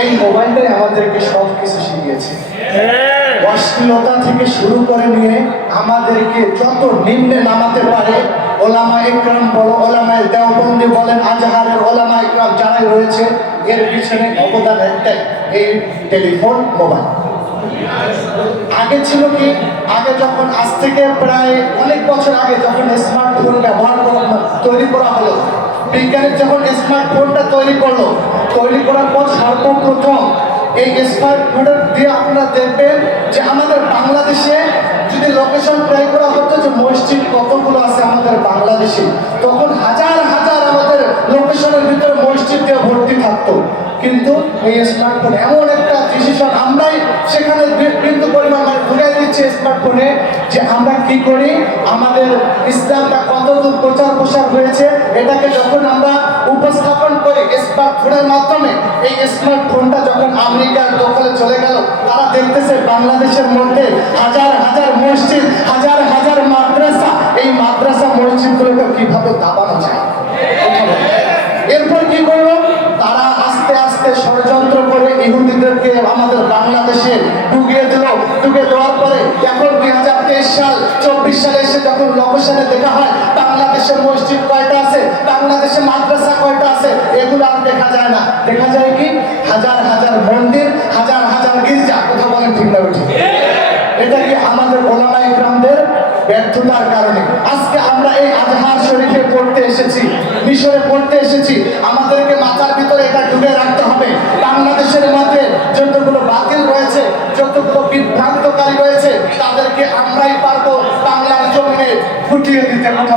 এই মোবাইলটাই আমাদেরকে সব কিছু শিখিয়েছে। অশ্লীলতা থেকে শুরু করে নিয়ে আমাদেরকে যত নিম্নে নামাতে পারে ওলামা ইকরাম বলো, ওলামায়ে দেওবন্দি বলেন, আজহারের ওলামা ইকরাম যারাই রয়েছে, এর পিছনে অবদান একটাই, এই টেলিফোন মোবাইল। আগে ছিল কি, আগে যখন আজ থেকে প্রায় অনেক বছর আগে যখন স্মার্টফোন ব্যবহার তৈরি করা হলো, বিজ্ঞানী যখন স্মার্টফোনটা তৈরি করলো, তৈরি করার পর সর্বপ্রথম এই স্মার্টফোনের দিয়ে আপনারা দেখবেন যে আমাদের বাংলাদেশে যদি লোকেশন ট্রাই করা হতো যে মসজিদ কতগুলো আছে আমাদের বাংলাদেশে, তখন হাজার হাজার আমাদের লোকেশনের ভিতরে মসজিদ দিয়ে ভর্তি থাকতো। কিন্তু এই স্মার্টফোন এমন একটা ডিসিশন, আমরাই সেখানে বিন্দু পরিমাণ ঢুকাই দিচ্ছি স্মার্টফোনে, যে আমরা কি করি, আমাদের ইসলামটা কতদূর প্রচার প্রসার হয়েছে এটাকে যখন আমরা উপস্থাপন করি স্মার্টফোনের মাধ্যমে, এই স্মার্টফোনটা যখন আমেরিকার দখলে চলে গেল, তারা দেখতেছে বাংলাদেশের মধ্যে হাজার হাজার মসজিদ, হাজার হাজার মাদ্রাসা, এই মাদ্রাসা মসজিদগুলোকে কিভাবে দাবানো যায়। এরপর কি করলো, তারা আস্তে আস্তে ষড়যন্ত্র করে ইহুদিদেরকে আমাদের বাংলাদেশে ঢুকিয়ে দিল। ঢুকিয়ে দেওয়ার পরে এখন 2023 সাল 24 সালে এসে যখন লোকেশনে দেখা হয় বাংলাদেশের মসজিদ কয়টা আছে, বাংলাদেশে মাদ্রাসা কয়টা আছে, এগুলো আর দেখা যায় না। দেখা যায় কি, হাজার হাজার মন্দির, হাজার হাজার গির্জা। কথা বলেন ঠিক না ঠিক? এটা কি আমাদের ওলামা ইকরামদের ব্যর্থতার কারণে। আজকে আমরা এই আজহার শরীফে পড়তে এসেছি, মিশরে পড়তে এসেছি, আমাদেরকে মাথার ভিতরে এটা ঢুকে রাখতে হবে, বাংলাদেশের মধ্যে যতগুলো বাতিল রয়েছে, যতগুলো বিভ্রান্তকারী রয়েছে, তাদেরকে আমরাই পারবো বাংলার জমিনে ফুটিয়ে দিতে। কথা